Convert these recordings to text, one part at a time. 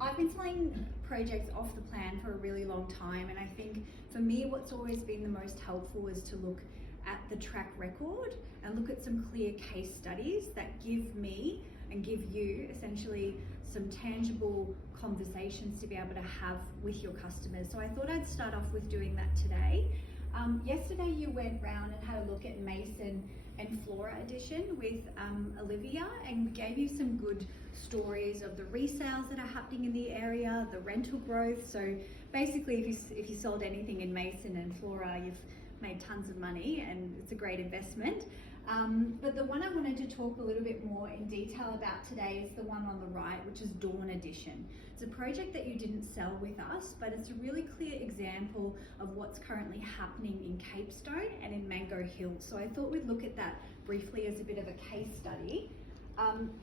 I've been selling projects off the plan for a really long time, and I think for me what's always been the most helpful is to look at the track record and look at some clear case studies that give me and give you essentially some tangible conversations to be able to have with your customers. So I thought I'd start off with doing that today. Yesterday you went round and had a look at Mason and Flora edition with Olivia, and we gave you some good stories of the resales that are happening in the area, the rental growth. So basically if you sold anything in Mason and Flora, you've made tons of money and it's a great investment. But the one I wanted to talk a little bit more in detail about today is the one on the right, which is Dawn Edition. It's a project that you didn't sell with us, but it's a really clear example of what's currently happening in Capestone and in Mango Hill. So I thought we'd look at that briefly as a bit of a case study.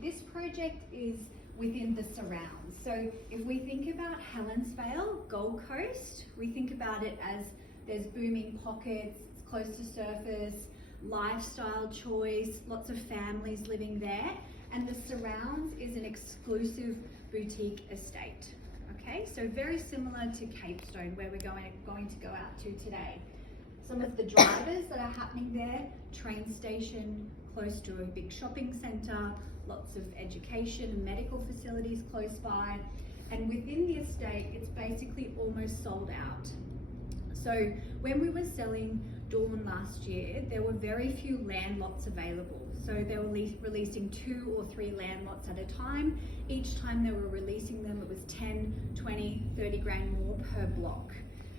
This project is within the surrounds. So if we think about Helensvale, Gold Coast, we think about it as there's booming pockets, it's close to surfers, lifestyle choice, lots of families living there, and the surrounds is an exclusive boutique estate. Okay, so very similar to Capestone, where we're going to go out to today. Some of the drivers that are happening there: train station close to a big shopping centre, lots of education and medical facilities close by, and within the estate it's basically almost sold out. So when we were selling Dawn last year, there were very few land lots available. So they were releasing 2 or 3 land lots at a time. Each time they were releasing them, it was 10, 20, 30 grand more per block.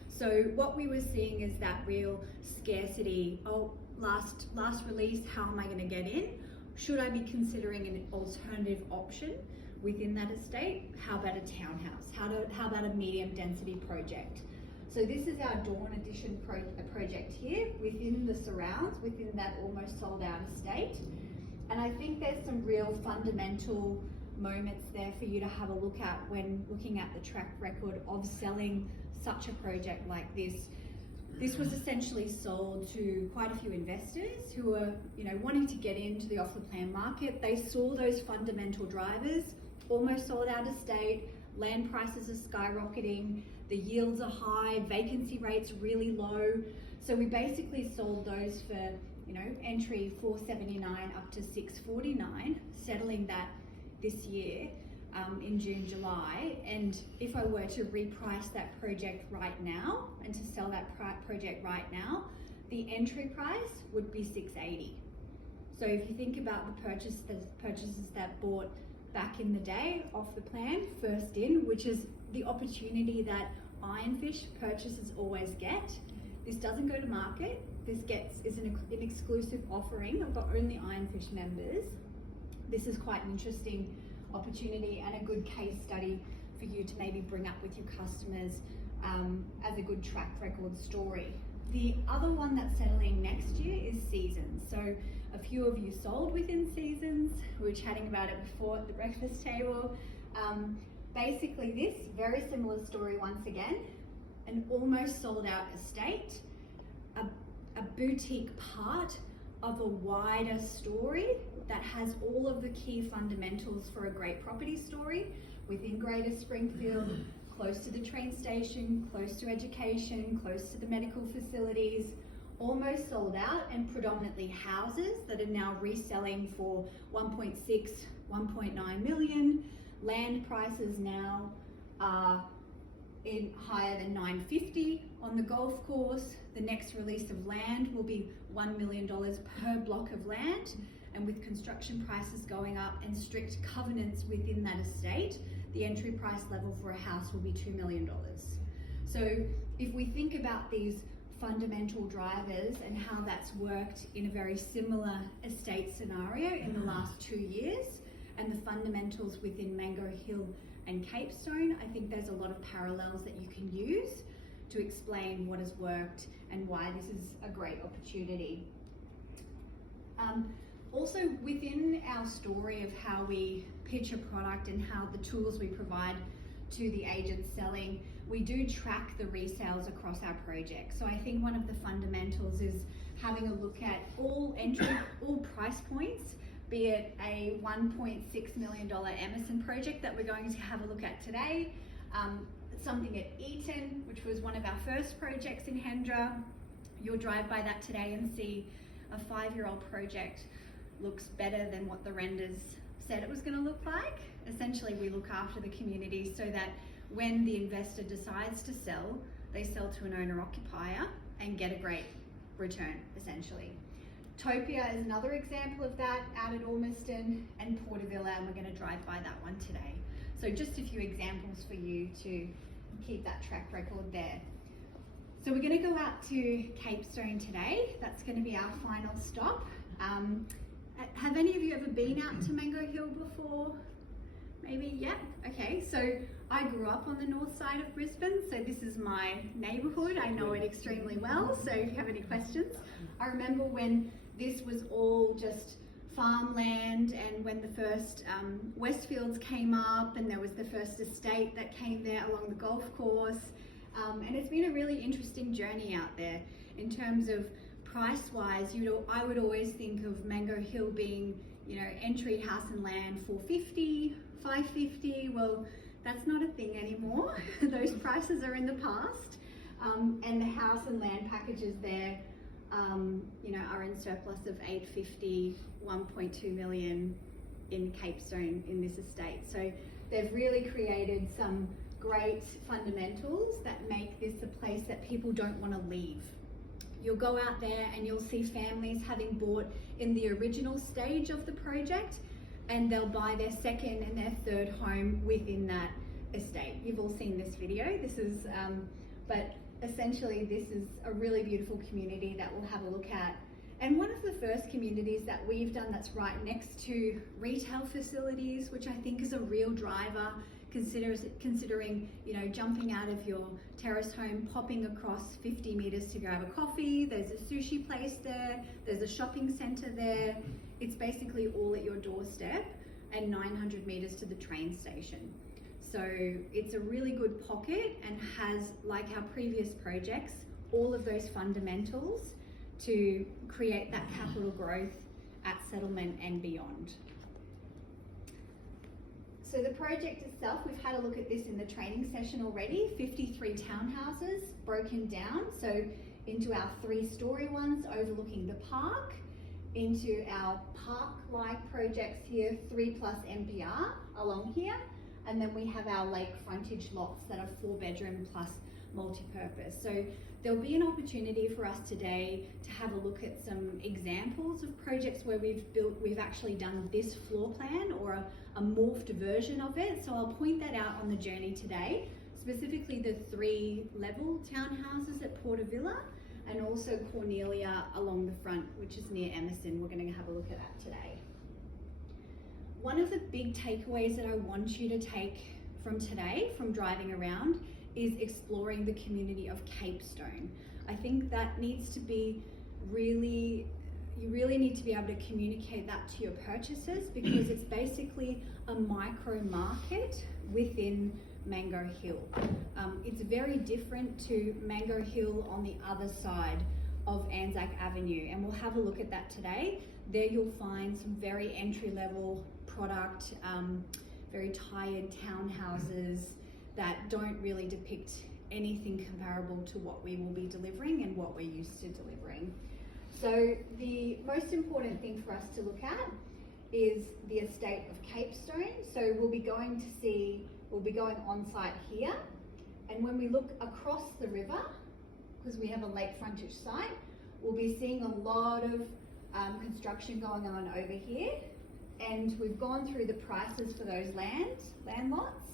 So what we were seeing is that real scarcity. Oh, last release, how am I going to get in? Should I be considering an alternative option within that estate? How about a townhouse? How about a medium density project? So this is our Dawn Edition project here within the surrounds, within that almost sold out estate. And I think there's some real fundamental moments there for you to have a look at when looking at the track record of selling such a project like this. This was essentially sold to quite a few investors who were, wanting to get into the off-the-plan market. They saw those fundamental drivers: almost sold out estate, land prices are skyrocketing, the yields are high, vacancy rates really low. So we basically sold those for, entry 479 up to 649, settling that this year in June, July. And if I were to reprice that project right now and to sell that project right now, the entry price would be 680. So if you think about the purchases that bought back in the day off the plan, first in, which is the opportunity that Ironfish purchasers always get. This doesn't go to market. This is an exclusive offering of only Ironfish members. This is quite an interesting opportunity and a good case study for you to maybe bring up with your customers as a good track record story. The other one that's settling next year is Seasons. So a few of you sold within Seasons. We were chatting about it before at the breakfast table. Basically this, very similar story once again, an almost sold out estate, a boutique part of a wider story that has all of the key fundamentals for a great property story within Greater Springfield, close to the train station, close to education, close to the medical facilities, almost sold out, and predominantly houses that are now reselling for 1.6, 1.9 million. Land prices now are higher than 950 on the golf course. The next release of land will be $1 million per block of land, and with construction prices going up and strict covenants within that estate, the entry price level for a house will be $2 million. So if we think about these fundamental drivers and how that's worked in a very similar estate scenario in the last 2 years, and the fundamentals within Mango Hill and Capestone, I think there's a lot of parallels that you can use to explain what has worked and why this is a great opportunity. Also within our story of how we pitch a product and how the tools we provide to the agents selling, we do track the resales across our project. So I think one of the fundamentals is having a look at all price points be it a $1.6 million Emerson project that we're going to have a look at today, something at Eton, which was one of our first projects in Hendra. You'll drive by that today and see a 5-year-old project looks better than what the renders said it was going to look like. Essentially, we look after the community so that when the investor decides to sell, they sell to an owner-occupier and get a great return, essentially. Topia is another example of that out at Ormiston, and Portervilla, and we're going to drive by that one today. So just a few examples for you to keep that track record there. So we're going to go out to Capestone today. That's going to be our final stop. Have any of you ever been out to Mango Hill before? Maybe, yeah, okay. So I grew up on the north side of Brisbane, so this is my neighbourhood. I know it extremely well, so if you have any questions. I remember when this was all just farmland, and when the first Westfields came up, and there was the first estate that came there along the golf course. And it's been a really interesting journey out there in terms of price-wise. I would always think of Mango Hill being, entry house and land $450, $550. Well, that's not a thing anymore. Those prices are in the past, and the house and land packages there, are in surplus of $850, $1.2 million in Capestone in this estate. So they've really created some great fundamentals that make this a place that people don't want to leave. You'll go out there and you'll see families having bought in the original stage of the project, and they'll buy their second and their third home within that estate. You've all seen this video. This is, but essentially this is a really beautiful community that we'll have a look at. And one of the first communities that we've done that's right next to retail facilities, which I think is a real driver, considering jumping out of your terrace home, popping across 50 meters to grab a coffee. There's a sushi place there, there's a shopping center there. It's basically all at your doorstep, and 900 meters to the train station. So it's a really good pocket and has, like our previous projects, all of those fundamentals to create that capital growth at settlement and beyond. So the project itself, we've had a look at this in the training session already. 53 townhouses broken down, so into our 3-story ones overlooking the park, into our park-like projects here, 3+ MPR along here, and then we have our lake frontage lots that are 4-bedroom plus multi-purpose. So there'll be an opportunity for us today to have a look at some examples of projects where we've actually done this floor plan or a morphed version of it. So I'll point that out on the journey today, specifically the 3-level townhouses at Portervilla, and also Cornelia along the front, which is near Emerson. We're going to have a look at that today. One of the big takeaways that I want you to take from today, from driving around, is exploring the community of Capestone. I think that needs to be you really need to be able to communicate that to your purchasers, because it's basically a micro market within Mango Hill. It's very different to Mango Hill on the other side of Anzac Avenue, and we'll have a look at that today. There you'll find some very entry-level product, very tired townhouses that don't really depict anything comparable to what we will be delivering and what we're used to delivering. So the most important thing for us to look at is the estate of Capestone. So we'll be going on site here, and when we look across the river, because we have a lake frontage site, we'll be seeing a lot of construction going on over here, and we've gone through the prices for those land lots,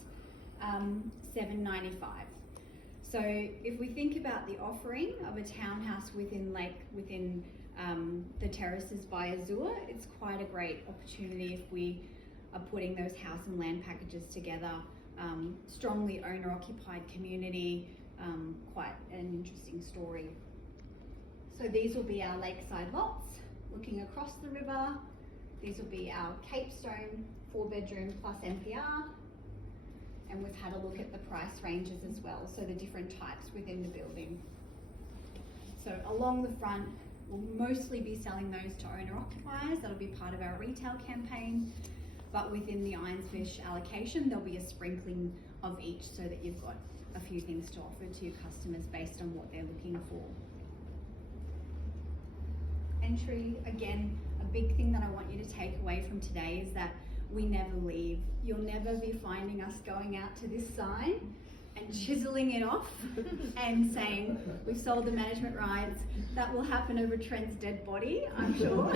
$795. So if we think about the offering of a townhouse within the terraces by Azure, it's quite a great opportunity if we are putting those house and land packages together. Strongly owner-occupied community, quite an interesting story. So these will be our lakeside lots looking across the river. These will be our Capestone 4-bedroom plus MPR. And we've had a look at the price ranges as well, so the different types within the building. So along the front, We'll mostly be selling those to owner occupiers. That'll be part of our retail campaign. But within the Ironfish allocation, there'll be a sprinkling of each so that you've got a few things to offer to your customers based on what they're looking for. Entry, again, a big thing that I want you to take away from today is that we never leave. You'll never be finding us going out to this sign and chiseling it off and saying, we've sold the management rights. That will happen over Trent's dead body, I'm sure.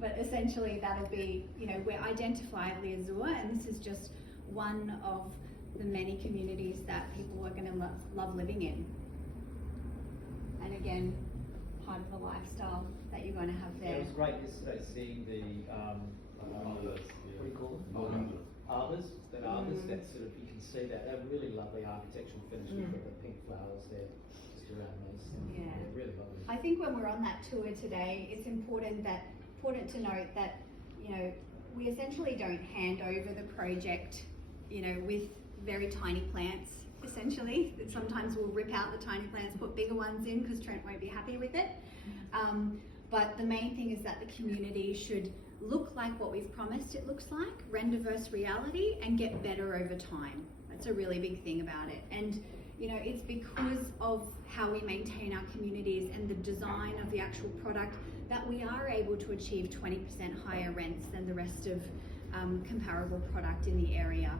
But essentially that'll be, you know, we're identifiably Azure, and this is just one of the many communities that people are going to love living in. And again, part of the lifestyle that you're going to have there. Yeah, it was great yesterday seeing the what do you call them? Arbours, that sort of, you can see that. They're really lovely architectural finish with the pink flowers there just around those. Yeah. Really lovely. I think when we're on that tour today, it's important to note that, you know, we essentially don't hand over the project, you know, with very tiny plants, essentially. Sometimes we'll rip out the tiny plants, put bigger ones in because Trent won't be happy with it. But the main thing is that the community should look like what we've promised it looks like, render versus reality, and get better over time. That's a really big thing about it. And you know, it's because of how we maintain our communities and the design of the actual product that we are able to achieve 20% higher rents than the rest of comparable product in the area.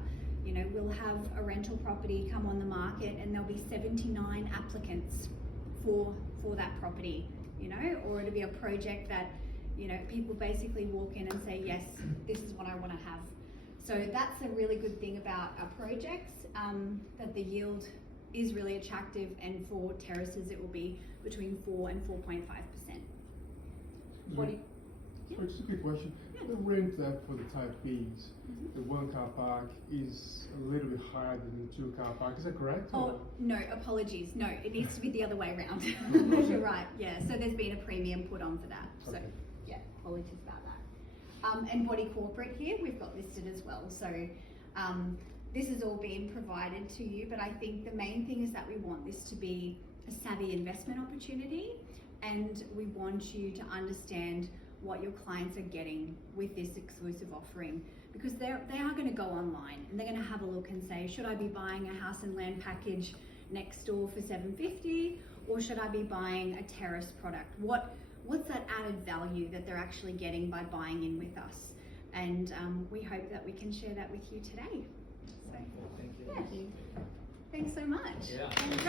You know, we'll have a rental property come on the market and there'll be 79 applicants for that property, you know, or it'll be a project that, you know, people basically walk in and say, yes, this is what I want to have. So that's a really good thing about our projects, that the yield is really attractive, and for terraces it will be between 4 and 4.5%. Sorry, just a quick question. Yeah. The rent for the type Bs, the one car park is a little bit higher than the 2 car park. Is that correct? Oh, no, apologies. No, it needs to be the other way around. You're right, yeah. So there's been a premium put on for that. So, okay. yeah, apologies about that. And body corporate here, we've got listed as well. So this is all being provided to you, but I think the main thing is that we want this to be a savvy investment opportunity, and we want you to understand what your clients are getting with this exclusive offering, because they are going to go online and they're going to have a look and say, should I be buying a house and land package next door for $750, or should I be buying a terrace product? What's that added value that they're actually getting by buying in with us? And we hope that we can share that with you today. So, Thank you. yeah. Thanks so much. Yeah.